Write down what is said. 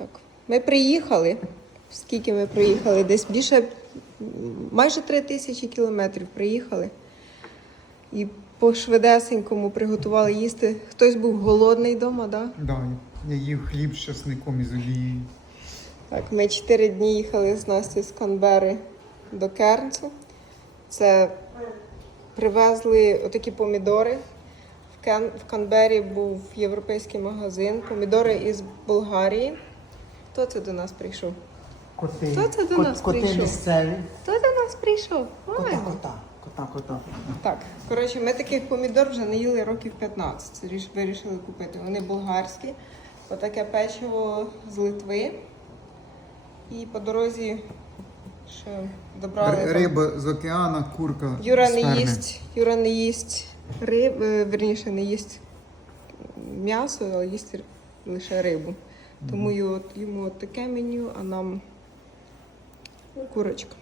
Так, ми приїхали. Скільки ми приїхали? Десь більше майже три тисячі кілометрів приїхали. І по швидесенькому приготували їсти. Хтось був голодний вдома, так? Да? Да, я їв хліб з часником і з олією. Так, ми чотири дні їхали з Настю з Канбери до Кернсу. Це привезли отакі помідори. В Канбері був європейський магазин. Помідори із Болгарії. Хто це до нас прийшов? Коти. Хто це до Кот- нас коти прийшов? місцеві. Хто до нас прийшов? Кота, Ой. кота. Кота, кота. Так, коротше, ми таких помідор вже не їли років 15. Ріш- вирішили купити. Вони болгарські. Отаке печиво з Литви. І по дорозі ще добрали. Р- там- Риба з океану, курка Юра з не ферми. їсть, Юра не їсть риб, е, верніше, не їсть м'ясо, а їсть р- лише рибу. Тому йому таке меню, а нам курочка.